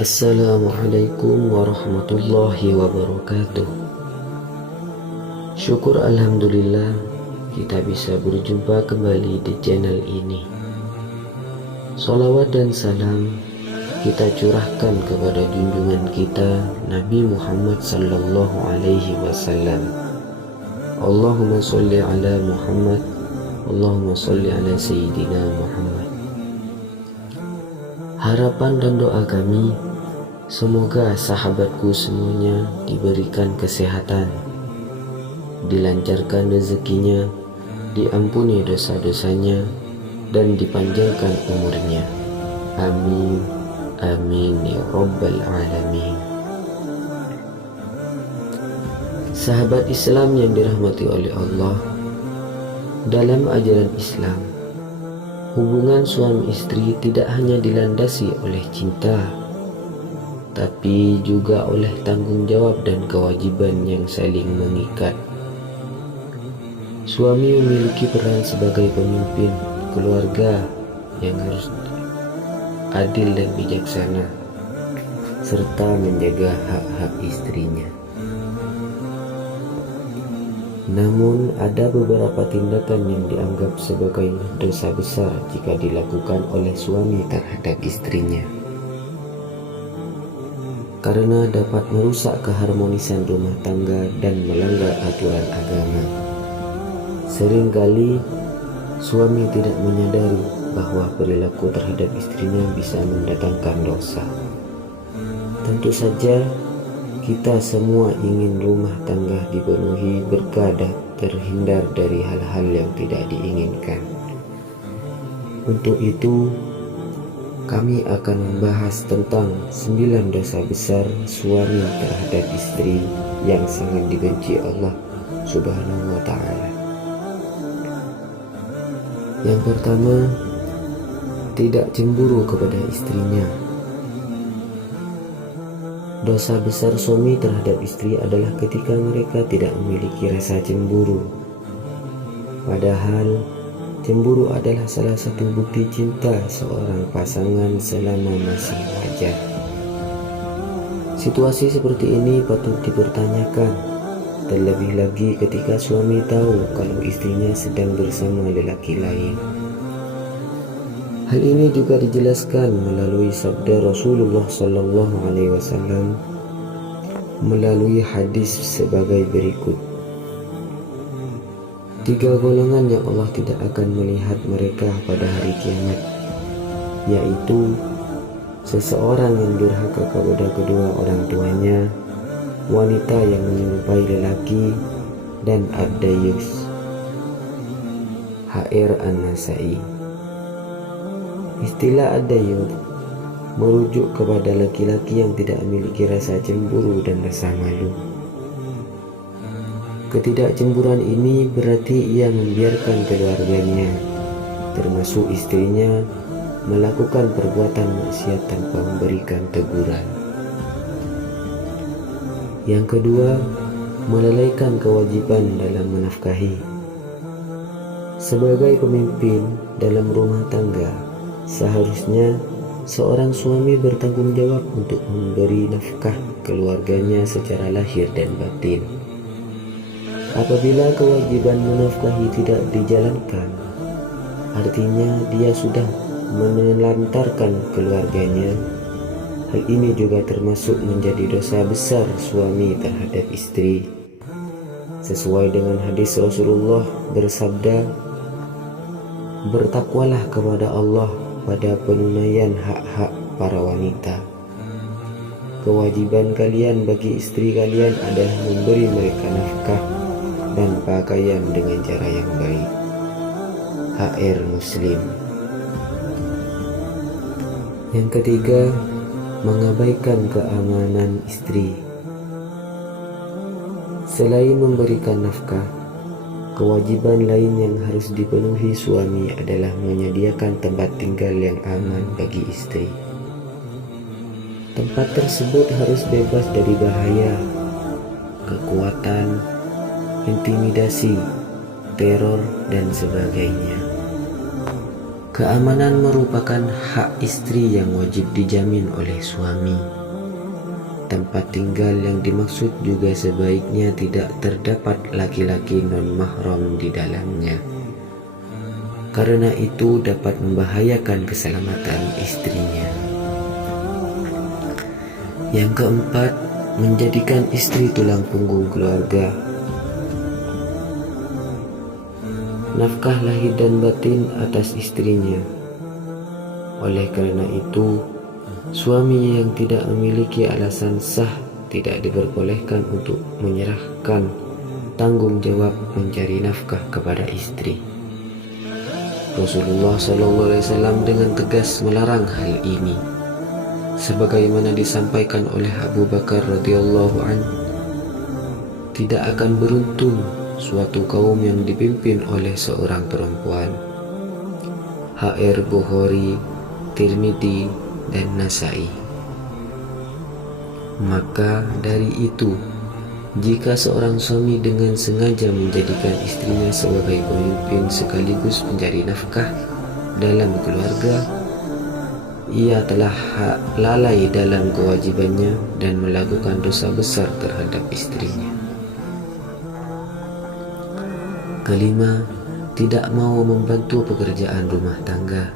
Assalamualaikum warahmatullahi wabarakatuh. Syukur alhamdulillah kita bisa berjumpa kembali di channel ini. Salawat dan salam kita curahkan kepada junjungan kita Nabi Muhammad sallallahu alaihi wasallam. Allahumma sholli ala Muhammad, Allahumma sholli ala Sayyidina Muhammad. Harapan dan doa kami, semoga sahabatku semuanya diberikan kesehatan, dilancarkan rezekinya, diampuni dosa-dosanya, dan dipanjangkan umurnya. Amin, amin ya rabbal alamin. Sahabat Islam yang dirahmati oleh Allah, dalam ajaran Islam, hubungan suami istri tidak hanya dilandasi oleh cinta, tapi juga oleh tanggung jawab dan kewajiban yang saling mengikat. Suami memiliki peran sebagai pemimpin keluarga yang harus adil dan bijaksana, serta menjaga hak-hak istrinya. Namun ada beberapa tindakan yang dianggap sebagai dosa besar jika dilakukan oleh suami terhadap istrinya, karena dapat merusak keharmonisan rumah tangga dan melanggar aturan agama. Seringkali suami tidak menyadari bahwa perilaku terhadap istrinya bisa mendatangkan dosa. Tentu saja kita semua ingin rumah tangga dipenuhi berkah dan terhindar dari hal-hal yang tidak diinginkan. Untuk itu, kami akan membahas tentang 9 dosa besar suami terhadap istri yang sangat dibenci Allah Subhanahu wa ta'ala. Yang pertama, tidak cemburu kepada istrinya. Dosa besar suami terhadap istri adalah ketika mereka tidak memiliki rasa cemburu. Padahal cemburu adalah salah satu bukti cinta seorang pasangan selama masih wajar. Situasi seperti ini patut dipertanyakan, terlebih lagi ketika suami tahu kalau istrinya sedang bersama lelaki lain. Hal ini juga dijelaskan melalui sabda Rasulullah sallallahu alaihi wasallam melalui hadis sebagai berikut. 3 golongan yang Allah tidak akan melihat mereka pada hari kiamat, yaitu seseorang yang durhaka kepada kedua orang tuanya, wanita yang menyerupai lelaki, dan ad-dayyus. HR An-Nasai. Istilah ad-dayyus merujuk kepada laki-laki yang tidak memiliki rasa cemburu dan rasa malu. Ketidakcemburuan ini berarti ia membiarkan keluarganya, termasuk istrinya, melakukan perbuatan maksiat tanpa memberikan teguran. Yang kedua, melalaikan kewajiban dalam menafkahi. Sebagai pemimpin dalam rumah tangga, seharusnya seorang suami bertanggung jawab untuk memberi nafkah keluarganya secara lahir dan batin. Apabila kewajiban menafkahi tidak dijalankan, artinya dia sudah menelantarkan keluarganya. Hal ini juga termasuk menjadi dosa besar suami terhadap istri. Sesuai dengan hadis Rasulullah bersabda, "Bertakwalah kepada Allah pada penunaian hak-hak para wanita. Kewajiban kalian bagi istri kalian adalah memberi mereka nafkah dan pakaian dengan cara yang baik." HR Muslim. Yang ketiga, mengabaikan keamanan istri. Selain memberikan nafkah, kewajiban lain yang harus dipenuhi suami adalah menyediakan tempat tinggal yang aman bagi istri. Tempat tersebut harus bebas dari bahaya, kekuatan, intimidasi, teror, dan sebagainya. Keamanan merupakan hak istri yang wajib dijamin oleh suami. Tempat tinggal yang dimaksud juga sebaiknya tidak terdapat laki-laki non-mahram di dalamnya, karena itu dapat membahayakan keselamatan istrinya. Yang keempat, menjadikan istri tulang punggung keluarga. Nafkah lahir dan batin atas istrinya. Oleh karena itu, suami yang tidak memiliki alasan sah tidak diperbolehkan untuk menyerahkan tanggung jawab mencari nafkah kepada istri. Rasulullah SAW dengan tegas melarang hal ini, sebagaimana disampaikan oleh Abu Bakar radhiyallahu anhu. Tidak akan beruntung suatu kaum yang dipimpin oleh seorang perempuan. HR Bukhari, Tirmidzi, dan Nasai. Maka dari itu, jika seorang suami dengan sengaja menjadikan istrinya sebagai pemimpin sekaligus pencari nafkah dalam keluarga, ia telah lalai dalam kewajibannya dan melakukan dosa besar terhadap istrinya. Kelima, tidak mau membantu pekerjaan rumah tangga.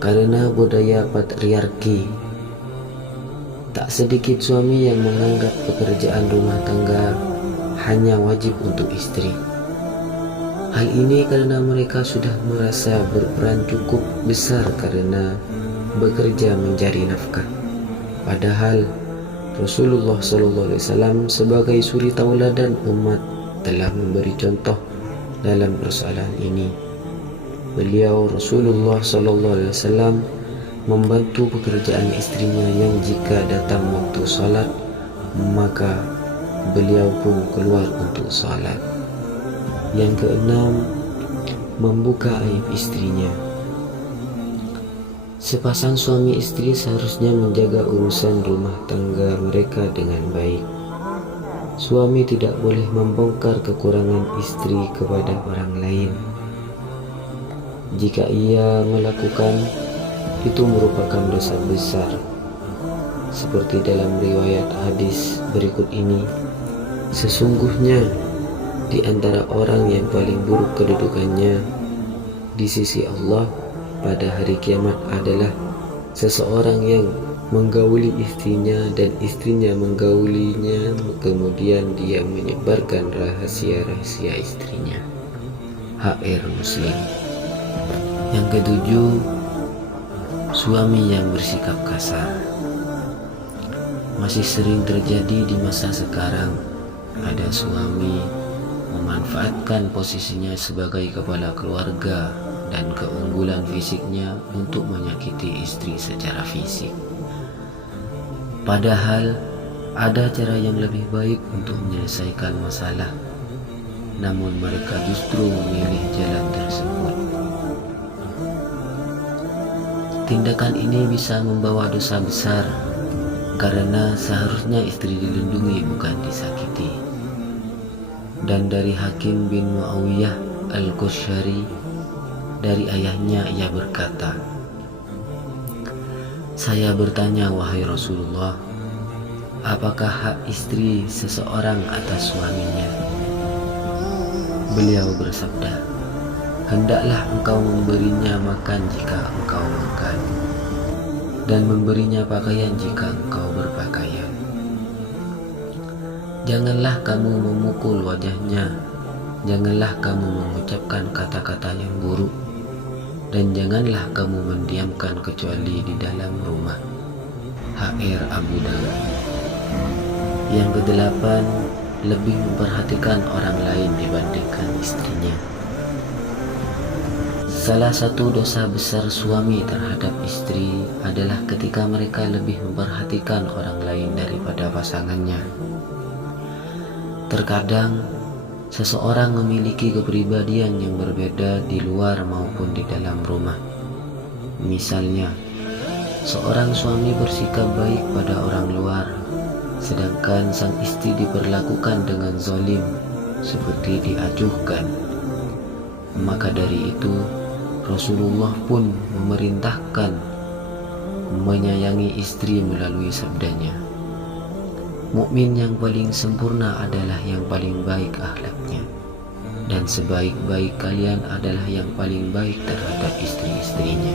Karena budaya patriarki, tak sedikit suami yang menganggap pekerjaan rumah tangga hanya wajib untuk istri. Hal ini karena mereka sudah merasa berperan cukup besar karena bekerja mencari nafkah. Padahal Rasulullah SAW sebagai suri tauladan umat telah memberi contoh dalam persoalan ini. Beliau Rasulullah SAW membantu pekerjaan istrinya yang jika datang waktu salat, maka beliau pun keluar untuk salat. Yang keenam, membuka aib istrinya. Sepasang suami istri seharusnya menjaga urusan rumah tangga mereka dengan baik. Suami tidak boleh membongkar kekurangan istri kepada orang lain. Jika ia melakukan, itu merupakan dosa besar. Seperti dalam riwayat hadis berikut ini, sesungguhnya di antara orang yang paling buruk kedudukannya di sisi Allah pada hari kiamat adalah seseorang yang menggauli istrinya dan istrinya menggaulinya, kemudian dia menyebarkan rahasia-rahasia istrinya. HR Muslim. Yang ketujuh, suami yang bersikap kasar. Masih sering terjadi di masa sekarang, ada suami memanfaatkan posisinya sebagai kepala keluarga dan keunggulan fisiknya untuk menyakiti istri secara fisik. Padahal ada cara yang lebih baik untuk menyelesaikan masalah, namun mereka justru memilih jalan tersebut. Tindakan ini bisa membawa dosa besar, karena seharusnya istri dilindungi bukan disakiti. Dan dari Hakim bin Muawiyah Al-Qushari, dari ayahnya ia berkata, "Saya bertanya, wahai Rasulullah, apakah hak istri seseorang atas suaminya?" Beliau bersabda, "Hendaklah engkau memberinya makan jika engkau makan, dan memberinya pakaian jika engkau berpakaian. Janganlah kamu memukul wajahnya, janganlah kamu mengucapkan kata-kata yang buruk, dan janganlah kamu mendiamkan kecuali di dalam rumah." HR Abu Dawud. Yang kedelapan, lebih memperhatikan orang lain dibandingkan istrinya. Salah satu dosa besar suami terhadap istri adalah ketika mereka lebih memperhatikan orang lain daripada pasangannya. Terkadang seseorang memiliki kepribadian yang berbeda di luar maupun di dalam rumah. Misalnya, seorang suami bersikap baik pada orang luar, sedangkan sang istri diperlakukan dengan zalim seperti diacuhkan. Maka dari itu, Rasulullah pun memerintahkan menyayangi istri melalui sabdanya, mukmin yang paling sempurna adalah yang paling baik akhlaknya, dan sebaik-baik kalian adalah yang paling baik terhadap istri-istrinya.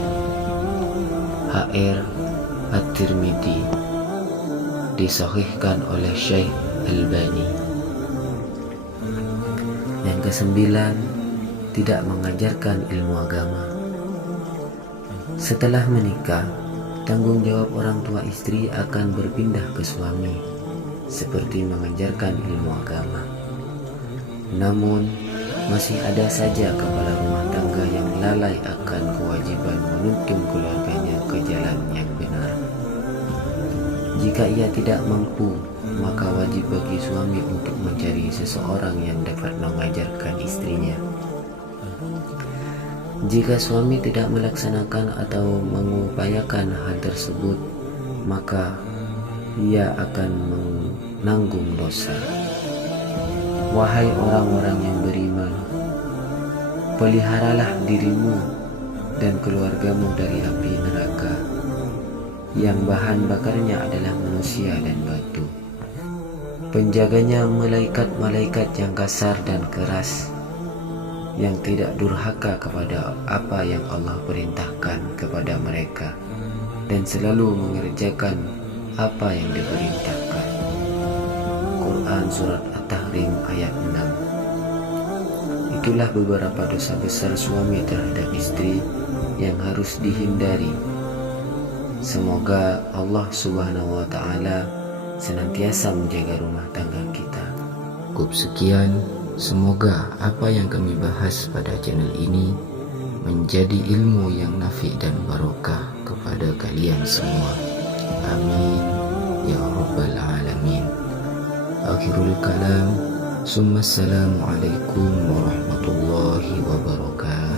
H.R. At-Tirmidzi, disahihkan oleh Syekh Albani. Yang kesembilan, tidak mengajarkan ilmu agama. Setelah menikah, tanggung jawab orang tua istri akan berpindah ke suami, seperti mengajarkan ilmu agama. Namun, masih ada saja kepala rumah tangga yang lalai akan kewajiban menuntun keluarganya ke jalan yang benar. Jika ia tidak mampu, maka wajib bagi suami untuk mencari seseorang yang dapat mengajarkan istrinya. Jika suami tidak melaksanakan atau mengupayakan hal tersebut, maka ia akan menanggung dosa. Wahai orang-orang yang beriman, peliharalah dirimu dan keluargamu dari api neraka, yang bahan bakarnya adalah manusia dan batu. Penjaganya malaikat-malaikat yang kasar dan keras, yang tidak durhaka kepada apa yang Allah perintahkan kepada mereka, dan selalu mengerjakan apa yang diperintahkan. Quran Surat At-Tahrim ayat 6. Itulah beberapa dosa besar suami terhadap istri yang harus dihindari. Semoga Allah Subhanahu wa Ta'ala senantiasa menjaga rumah tangga kita. Cukup sekian. Semoga apa yang kami bahas pada channel ini menjadi ilmu yang nafi dan barokah kepada kalian semua. Amin ya rabbal alamin. Akhirul kalam. Assalamualaikum warahmatullahi wabarakatuh.